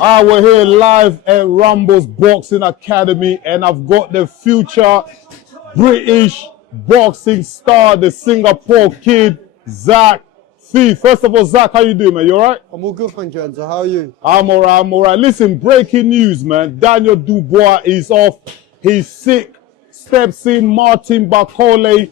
We're here live at Rambo's Boxing Academy, and I've got the future British boxing star, the Singapore kid, Zach Phee. First of all, Zach, how you doing, man? You all right? I'm all good, thank you, Enzo. How are you? I'm all right. Listen, breaking news, man. Daniel Dubois is off. He's sick. Steps in Parker and Bakole.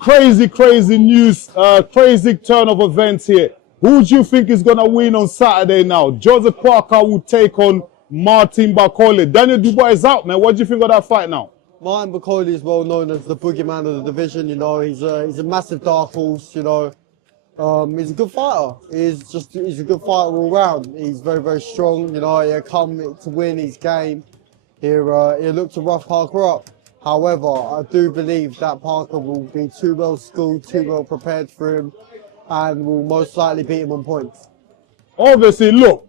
Crazy news. Crazy turn of events here. Who do you think is going to win on Saturday now? Joseph Parker will take on Parker and Bakole. Daniel Dubois is out, man. What do you think of that fight now? Parker and Bakole is well known as the boogeyman of the division. You know, he's a massive dark horse. You know, he's a good fighter. He's a good fighter all round. He's very strong. You know, he'll come to win his game. He'll look to rough Parker up. However, I do believe that Parker will be too well schooled, too well prepared for him, and will most likely beat him on points. Obviously, look,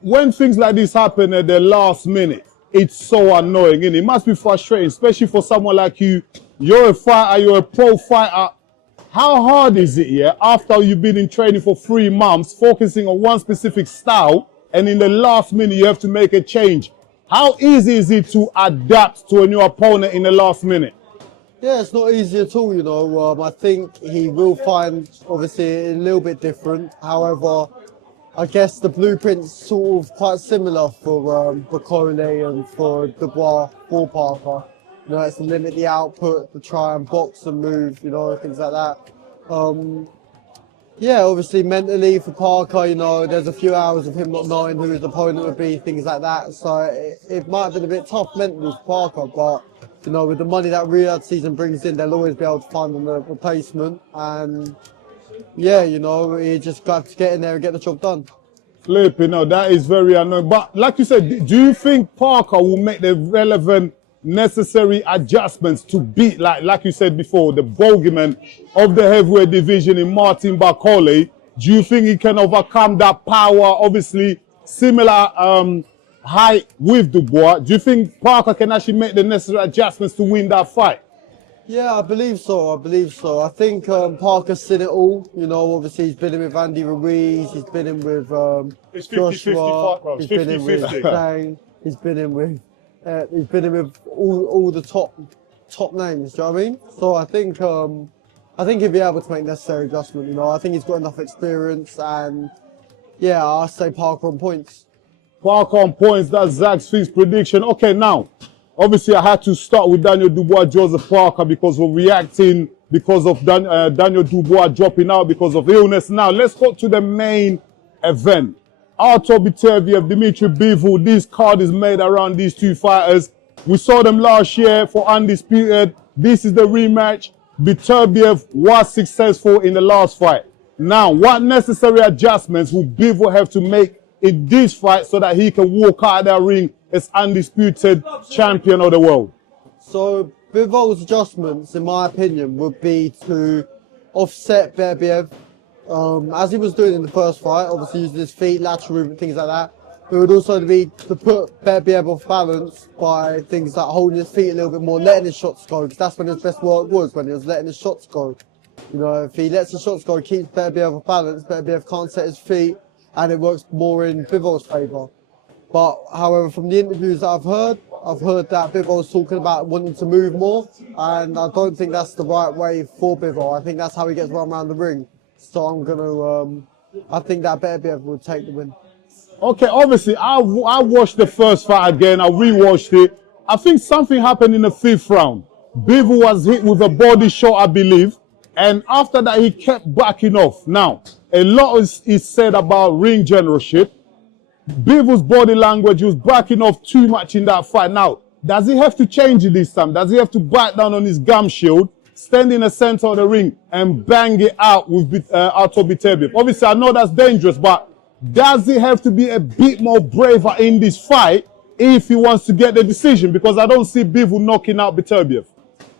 when things like this happen at the last minute, it's so annoying, and it must be frustrating, especially for someone like you. You're a fighter, you're a pro fighter. How hard is it, after you've been in training for 3 months, focusing on one specific style, and in the last minute you have to make a change? How easy is it to adapt to a new opponent in the last minute? Yeah, it's not easy at all, you know. I think he will find, obviously, a little bit different. However, I guess the blueprint's sort of quite similar for Bakole and for Dubois, for Parker. You know, it's to limit the output, to try and box and move, you know, things like that. Yeah, obviously, mentally for Parker, you know, there's a few hours of him not knowing who his opponent would be, things like that. So it might have been a bit tough mentally for Parker, but you know, with the money that Riyadh season brings in, they'll always be able to find them a replacement. And yeah, you know, you just got to get in there and get the job done. Flipping, no, that is very annoying. But like you said, do you think Parker will make the relevant, necessary adjustments to beat, like you said before, the bogeyman of the heavyweight division in Parker and Bakole? Do you think he can overcome that power? Obviously, similar height with Dubois. Do you think Parker can actually make the necessary adjustments to win that fight? Yeah, I believe so. I think Parker's seen it all. You know, obviously he's been in with Andy Ruiz, he's been in with It's 50-50 Joshua, fight, bro. he's been in with Zhang, he's been in with all the top names. Do you know what I mean? So I think he'll be able to make necessary adjustment. You know, I think he's got enough experience, and yeah, I say Parker on points. Parker on points, that's Zach Phee's prediction. Okay, now, obviously I had to start with Daniel Dubois, Joseph Parker, because we're reacting because of Daniel Dubois dropping out because of illness. Now, let's go to the main event. Artur Beterbiev, Dimitri Bivol, this card is made around these two fighters. We saw them last year for Undisputed. This is the rematch. Beterbiev was successful in the last fight. Now, what necessary adjustments will Bivol have to make in this fight so that he can walk out of that ring as undisputed champion of the world? So Bivol's adjustments, in my opinion, would be to offset Beterbiev, as he was doing in the first fight, obviously using his feet, lateral movement, things like that. It would also be to put Beterbiev off balance by things like holding his feet a little bit more, letting his shots go, because that's when his best work was, when he was letting his shots go. You know, if he lets his shots go, keeps Beterbiev off balance, Beterbiev can't set his feet, and it works more in Bivol's favour. But however, from the interviews that I've heard that Bivol's talking about wanting to move more, and I don't think that's the right way for Bivol. I think that's how he gets run around the ring. So I think that Beterbiev will take the win. Okay, obviously, I watched the first fight again. I rewatched it. I think something happened in the 5th round. Bivol was hit with a body shot, I believe. And after that, he kept backing off. Now, a lot is said about ring generalship. Bivol's body language was backing off too much in that fight. Now, does he have to change it this time? Does he have to bite down on his gum shield, stand in the center of the ring, and bang it out with Artur Beterbiev? Obviously, I know that's dangerous, but does he have to be a bit more braver in this fight if he wants to get the decision? Because I don't see Bivol knocking out Beterbiev.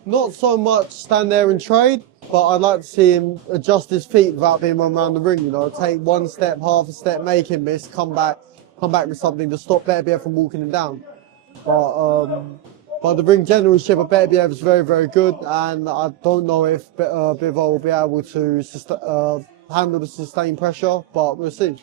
Not so much stand there and trade, but I'd like to see him adjust his feet without being run around the ring. You know, take one step, half a step, make him miss, come back with something to stop Beterbiev from walking him down. But the ring generalship of Beterbiev is very good, and I don't know if Bivol will be able to handle the sustained pressure, but we'll see.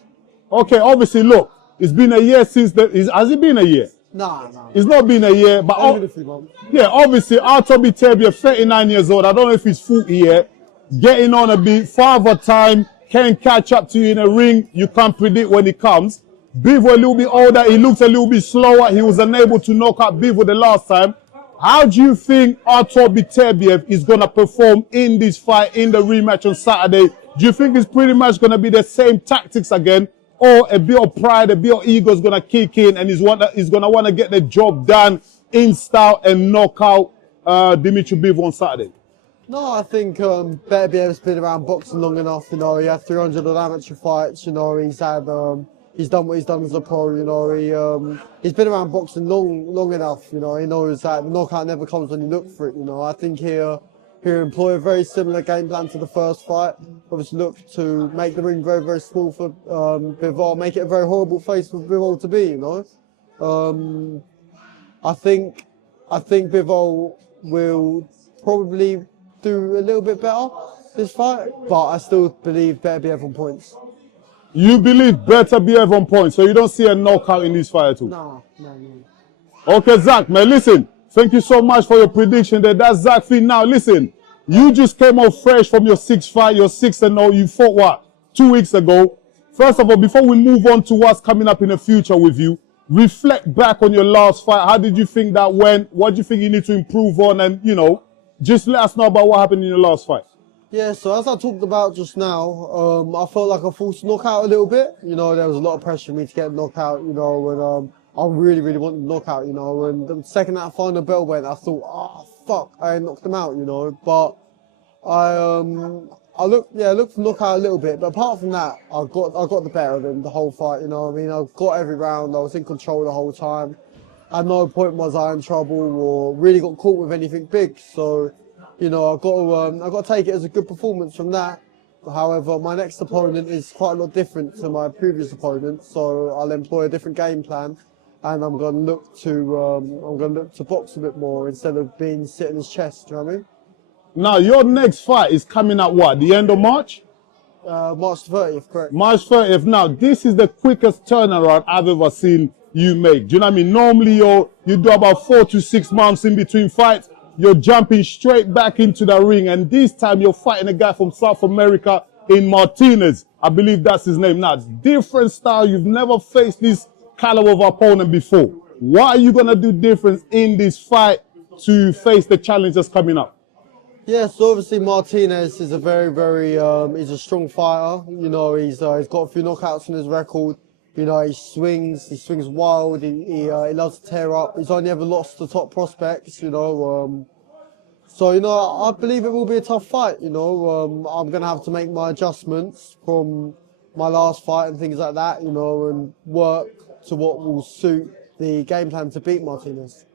Okay, obviously, look, It's been a year since has it been a year? Nah. It's not been a year, but Only been a few months. yeah, obviously, Arthur Bitebia, 39 years old. I don't know if he's 40 yet. Getting on a bit, Father Time can catch up to you in a ring. You can't predict when he comes. Bivol a little bit older. He looks a little bit slower. He was unable to knock out Bivol the last time. How do you think Arthur Bitebiev is going to perform in this fight, in the rematch on Saturday? Do you think it's pretty much going to be the same tactics again? Or a bit of pride, a bit of ego is going to kick in and he's going to want to get the job done in style and knock out Dimitri Bivol on Saturday? No, I think Beterbiev's been around boxing long enough. You know, he had 300 amateur fights. You know, he's done what he's done as a pro. You know, he's been around boxing long enough. You know, he knows that the knockout never comes when you look for it. You know, I think he'll employ a very similar game plan to the first fight. Obviously, look to make the ring very, very small for Bivol, make it a very horrible place for Bivol to be. You know, I think Bivol will probably do a little bit better this fight, but I still believe Beterbiev on points. You believe Beterbiev on points, so you don't see a knockout in this fight at all? No. Okay, Zach, man, listen. Thank you so much for your prediction there. That's Zach Phee. Now, listen, you just came out fresh from your 6th fight. You're 6-0. You fought, what, 2 weeks ago? First of all, before we move on to what's coming up in the future with you, reflect back on your last fight. How did you think that went? What do you think you need to improve on? And, you know, just let us know about what happened in your last fight. Yeah, so as I talked about just now, I felt like I forced a knockout a little bit. You know, there was a lot of pressure for me to get a knockout, you know, and I really, really wanted a knockout, you know, and the second that final bell went, I thought, oh, fuck, I knocked him out, you know, but I looked for knockout a little bit, but apart from that, I got the better of him the whole fight, you know what I mean? I got every round, I was in control the whole time. At no point was I in trouble or really got caught with anything big, so, you know, I got to take it as a good performance from that. However, my next opponent is quite a lot different to my previous opponent, so I'll employ a different game plan. And I'm going to look to box a bit more instead of being sit in his chest. Do you know what I mean? Now, your next fight is coming up what? The end of March? March 30th, correct. March 30th. Now, this is the quickest turnaround I've ever seen you make. Do you know what I mean? Normally, you do about 4 to 6 months in between fights. You're jumping straight back into the ring. And this time, you're fighting a guy from South America in Martinez. I believe that's his name. Now, different style. You've never faced this caliber of opponent before. What are you going to do different in this fight to face the challenge that's coming up? Yeah, so obviously Martinez is a very, very, he's a strong fighter. You know, he's got a few knockouts in his record. You know, he swings wild, he loves to tear up. He's only ever lost to top prospects, you know. So, you know, I believe it will be a tough fight, you know. I'm going to have to make my adjustments from my last fight and things like that, you know, and work to what will suit the game plan to beat Martinez.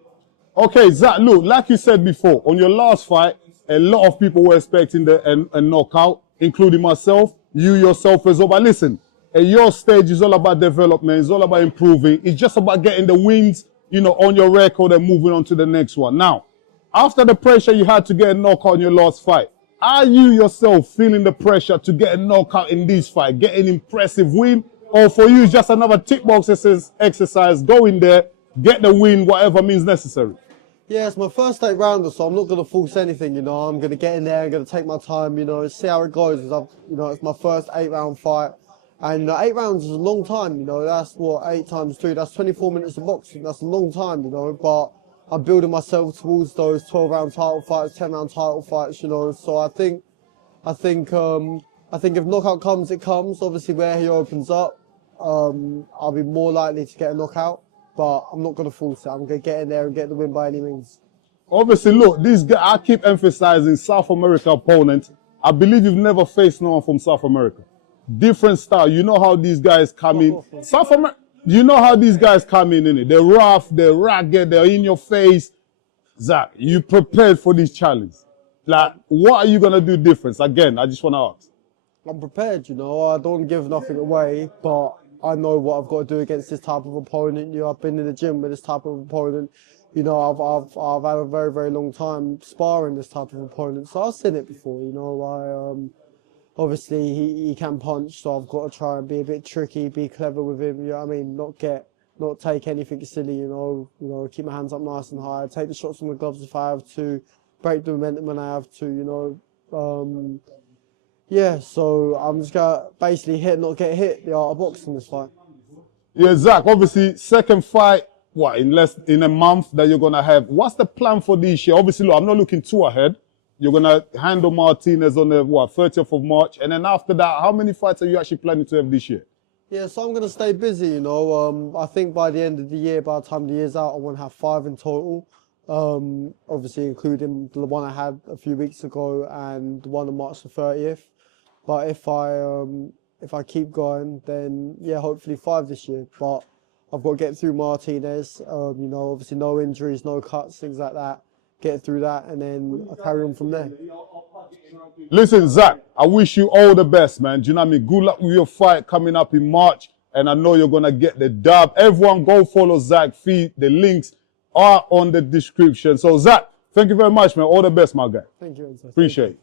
Okay, Zach, look, like you said before, on your last fight, a lot of people were expecting a knockout, including myself, you yourself as well. But listen, at your stage, it's all about development. It's all about improving. It's just about getting the wins, you know, on your record and moving on to the next one. Now, after the pressure you had to get a knockout in your last fight, are you yourself feeling the pressure to get a knockout in this fight, get an impressive win? Or for you, it's just another tick box exercise, go in there, get the win, whatever means necessary? Yeah, it's my first 8 rounder, so I'm not going to force anything, you know. I'm going to get in there, I'm going to take my time, you know, see how it goes. Because you know, it's my first 8-round fight. And 8 rounds is a long time, you know. That's what, 8 times 2, that's 24 minutes of boxing. That's a long time, you know. But I'm building myself towards those 12-round title fights, 10-round title fights, you know. So I think if knockout comes, it comes. Obviously, where he opens up, I'll be more likely to get a knockout. But I'm not going to force it. I'm going to get in there and get the win by any means. Obviously, look, this guy, I keep emphasizing South America opponent. I believe you've never faced no one from South America. Different style. You know how these guys come in. South America, you know how these guys come in, innit? They're rough, they're ragged, they're in your face. Zach, you prepared for this challenge. Like, what are you going to do different? Again, I just want to ask. I'm prepared, you know. I don't give nothing away, but I know what I've got to do against this type of opponent. You know, I've been in the gym with this type of opponent. You know, I've had a very, very long time sparring this type of opponent. So I've seen it before, you know. obviously he can punch, so I've got to try and be a bit tricky, be clever with him. You know what I mean? Not take anything silly. You know, keep my hands up nice and high. Take the shots from the gloves if I have to. Break the momentum when I have to. You know. Yeah, so I'm just gonna basically hit, not get hit. The art of boxing this fight. Yeah, Zach, obviously, second fight, in a month that you're going to have. What's the plan for this year? Obviously, look, I'm not looking too ahead. You're going to handle Martinez on the, 30th of March. And then after that, how many fights are you actually planning to have this year? Yeah, so I'm going to stay busy, you know. I think by the end of the year, by the time the year's out, I want to have 5 in total. Obviously, including the one I had a few weeks ago and the one on March the 30th. But if I keep going, then yeah, hopefully 5 this year. But I've got to get through Martinez. You know, obviously no injuries, no cuts, things like that. Get through that, and then I'll carry on from there. Listen, Zach, I wish you all the best, man. Do you know what I mean? Good luck with your fight coming up in March, and I know you're gonna get the dub. Everyone, go follow Zach Phee. The links are on the description. So, Zach, thank you very much, man. All the best, my guy. Thank you. Appreciate it.